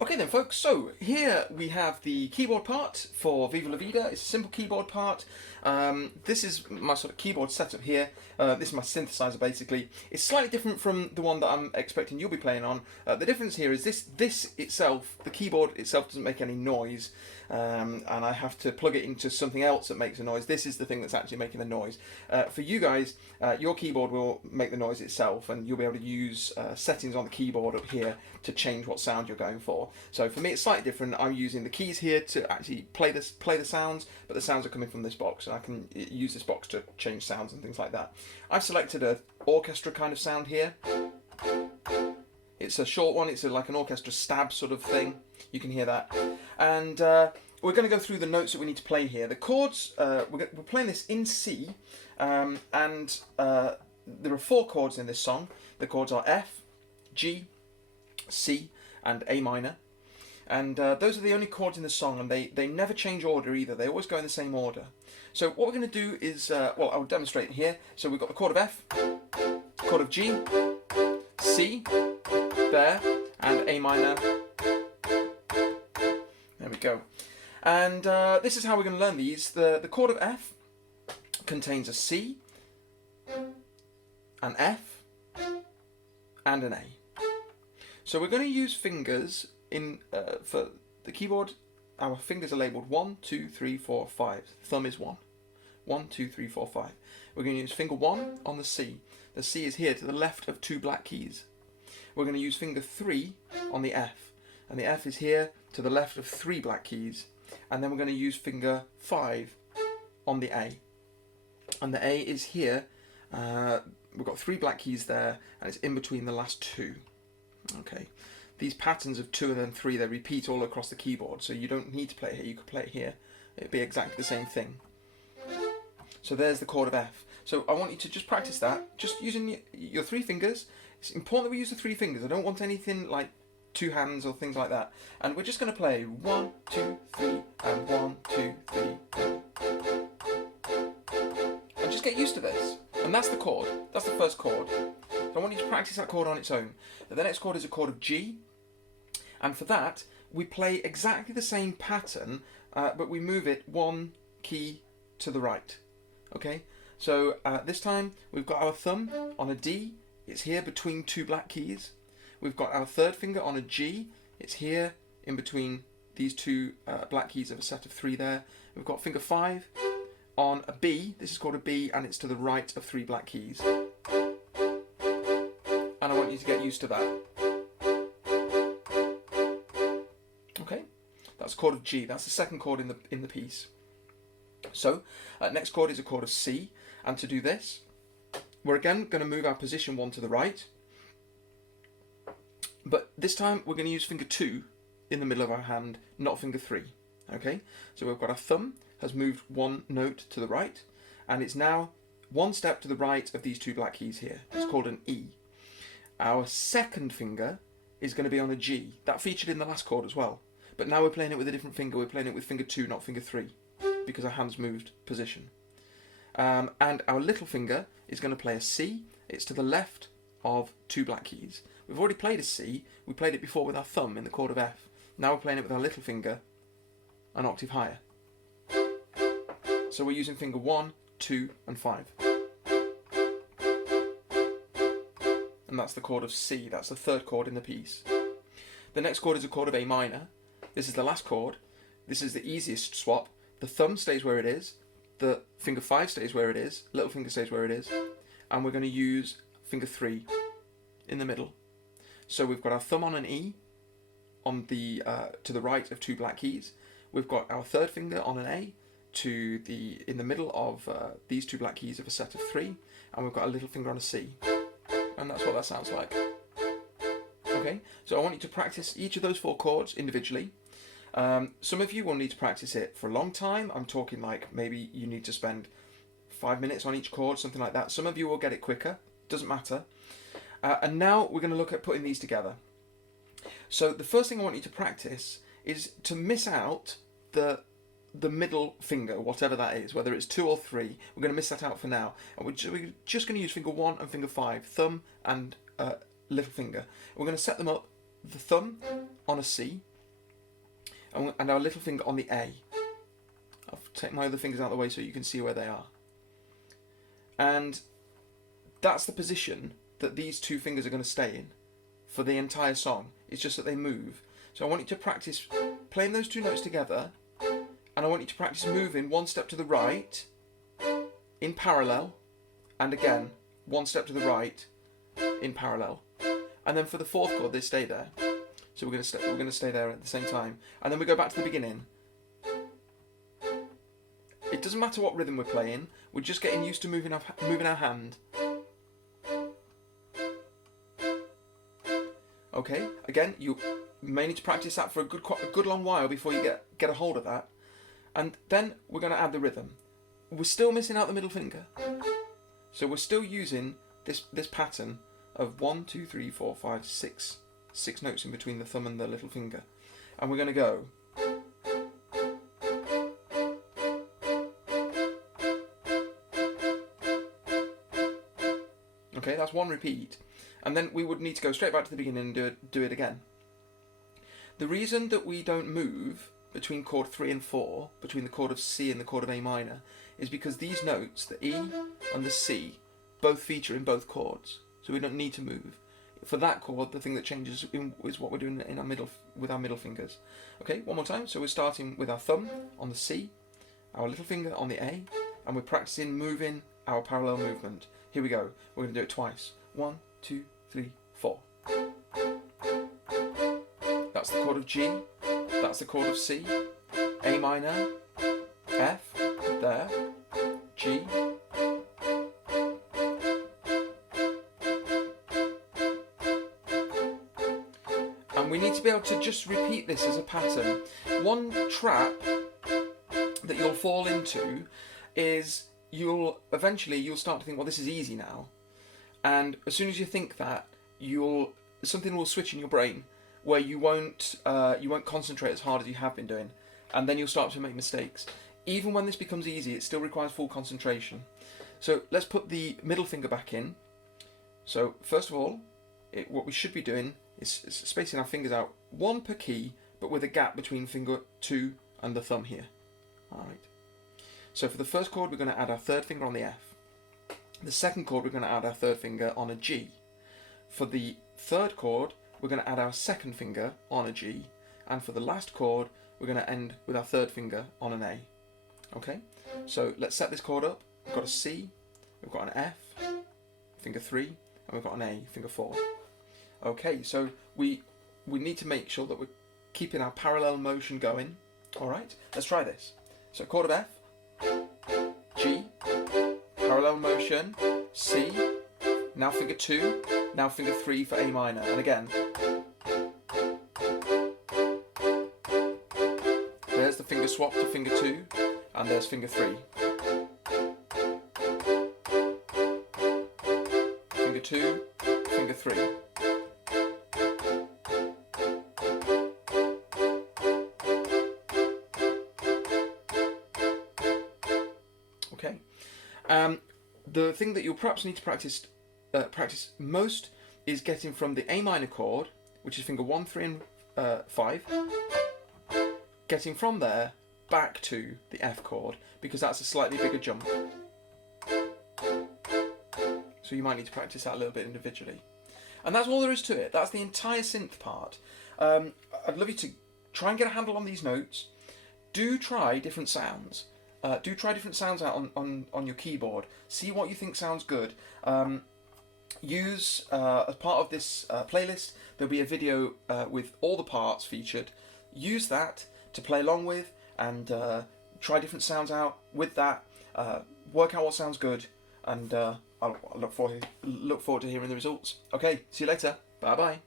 Okay then folks, so here we have the keyboard part for Viva la Vida. It's a simple keyboard part. This is my sort of keyboard setup here. This is my synthesizer basically. It's slightly different from the one that I'm expecting you'll be playing on. The difference here is this itself, the keyboard itself doesn't make any noise. And I have to plug it into something else that makes a noise. This is the thing that's actually making the noise. For you guys, your keyboard will make the noise itself, and you'll be able to use settings on the keyboard up here to change what sound you're going for. So for me it's slightly different. I'm using the keys here to actually play the sounds, but the sounds are coming from this box, and I can use this box to change sounds and things like that. I've selected an orchestra kind of sound here. It's a short one, it's like an orchestra stab sort of thing. You can hear that. And we're going to go through the notes that we need to play here. The chords, we're playing this in C, and there are 4 chords in this song. The chords are F, G, C, and A minor. And those are the only chords in the song, and they never change order either. They always go in the same order. So what we're going to do is, well, I'll demonstrate here. So we've got the chord of F, chord of G, C, there, and A minor. There we go. And this is how we're going to learn these. The chord of F contains a C, an F, and an A. So we're going to use fingers in for the keyboard. Our fingers are labelled 1, 2, 3, 4, 5. Thumb is 1. 1, 2, 3, 4, 5. We're going to use finger 1 on the C. The C is here to the left of 2 black keys. We're going to use finger 3 on the F, and the F is here to the left of 3 black keys. And then we're going to use finger 5 on the A, and the A is here. We've got 3 black keys there, and it's in between the last 2. Okay, these patterns of 2 and then 3, they repeat all across the keyboard, so you don't need to play it here, you could play it here. It'd be exactly the same thing. So there's the chord of F. So I want you to just practice that, just using your 3 fingers. It's important that we use the 3 fingers. I don't want anything like 2 hands or things like that. And we're just going to play 1, 2, 3, and 1, 2, 3. And just get used to this. And that's the chord. That's the first chord. So I want you to practice that chord on its own. The next chord is a chord of G. And for that, we play exactly the same pattern, but we move it 1 key to the right. Okay? So this time, we've got our thumb on a D. It's here between 2 black keys. We've got our 3rd finger on a G. It's here in between these 2 black keys of a set of 3 there. We've got finger 5 on a B. This is called a B, and it's to the right of 3 black keys. And I want you to get used to that. Okay, that's a chord of G. That's the second chord in the piece. So next chord is a chord of C, and to do this, we're again going to move our position 1 to the right. But this time we're going to use finger 2 in the middle of our hand, not finger 3. Okay, so we've got our thumb has moved 1 note to the right, and it's now 1 step to the right of these 2 black keys here. It's called an E. Our second finger is going to be on a G. That featured in the last chord as well. But now we're playing it with a different finger. We're playing it with finger 2, not finger 3, because our hand's moved position. And our little finger is going to play a C. It's to the left of 2 black keys. We've already played a C. We played it before with our thumb in the chord of F. Now we're playing it with our little finger an octave higher. So we're using finger 1, 2, and 5. And that's the chord of C. That's the 3rd chord in the piece. The next chord is a chord of A minor. This is the last chord. This is the easiest swap. The thumb stays where it is. The finger 5 stays where it is. Little finger stays where it is. And we're going to use finger 3 in the middle. So we've got our thumb on an E on the to the right of 2 black keys. We've got our 3rd finger on an A in the middle of these 2 black keys of a set of 3, and we've got a little finger on a C. And that's what that sounds like. Okay, so I want you to practice each of those 4 chords individually. Some of you will need to practice it for a long time. I'm talking like maybe you need to spend 5 minutes on each chord, something like that. Some of you will get it quicker, doesn't matter. And now we're going to look at putting these together. So the first thing I want you to practice is to miss out the middle finger, whatever that is, whether it's 2 or 3. We're going to miss that out for now. And we're just going to use finger 1 and finger 5, thumb and little finger. We're going to set them up, the thumb on a C, and our little finger on the A. I'll take my other fingers out of the way so you can see where they are. And that's the position that these two fingers are going to stay in for the entire song. It's just that they move. So I want you to practice playing those two notes together, and I want you to practice moving one step to the right in parallel, and again one step to the right in parallel. And then for the fourth chord, they stay there. So we're going to stay there at the same time, and then we go back to the beginning. It doesn't matter what rhythm we're playing. We're just getting used to moving our hand. Okay. Again, you may need to practice that for a good long while before you get a hold of that. And then we're going to add the rhythm. We're still missing out the middle finger, so we're still using this pattern of 1, 2, 3, 4, 5, 6 notes in between the thumb and the little finger, and we're going to go. Okay, that's one repeat, and then we would need to go straight back to the beginning and do it again. The reason that we don't move between chord 3 and 4, between the chord of C and the chord of A minor, is because these notes, the E and the C, both feature in both chords, so we don't need to move. For that chord, the thing that changes is what we're doing with our middle fingers. Okay, one more time. So we're starting with our thumb on the C, our little finger on the A, and we're practicing moving our parallel movement. Here we go. We're going to do it twice. 1, 2, 3, 4. That's the chord of G. That's the chord of C. A minor, F, there, G. And we need to be able to just repeat this as a pattern. One trap that you'll fall into is you'll start to think, well, this is easy now. And as soon as you think that, something will switch in your brain where you won't concentrate as hard as you have been doing, and then you'll start to make mistakes. Even when this becomes easy, it still requires full concentration. So let's put the middle finger back in. So first of all, what we should be doing is spacing our fingers out, one per key, but with a gap between finger 2 and the thumb here. Alright. So for the first chord, we're going to add our third finger on the F. The second chord, we're going to add our third finger on a G. For the third chord, we're going to add our second finger on a G. And for the last chord, we're going to end with our third finger on an A. Okay? So let's set this chord up. We've got a C, we've got an F, finger 3, and we've got an A, finger 4. Okay, so we need to make sure that we're keeping our parallel motion going. Alright, let's try this. So chord of F, G, parallel motion, C, now finger 2, now finger 3 for A minor, and again. There's the finger swap to finger 2, and there's finger 3. Finger 2, finger 3. Okay. The thing that you'll perhaps need to practice most is getting from the A minor chord, which is finger 1, 3, and 5, getting from there back to the F chord, because that's a slightly bigger jump. So you might need to practice that a little bit individually. And that's all there is to it. That's the entire synth part. I'd love you to try and get a handle on these notes. Do try different sounds. Do try different sounds out on your keyboard. See what you think sounds good. As part of this playlist, there'll be a video with all the parts featured. Use that to play along with and try different sounds out with that. Work out what sounds good, and I'll look forward to hearing the results. Okay, see you later. Bye bye.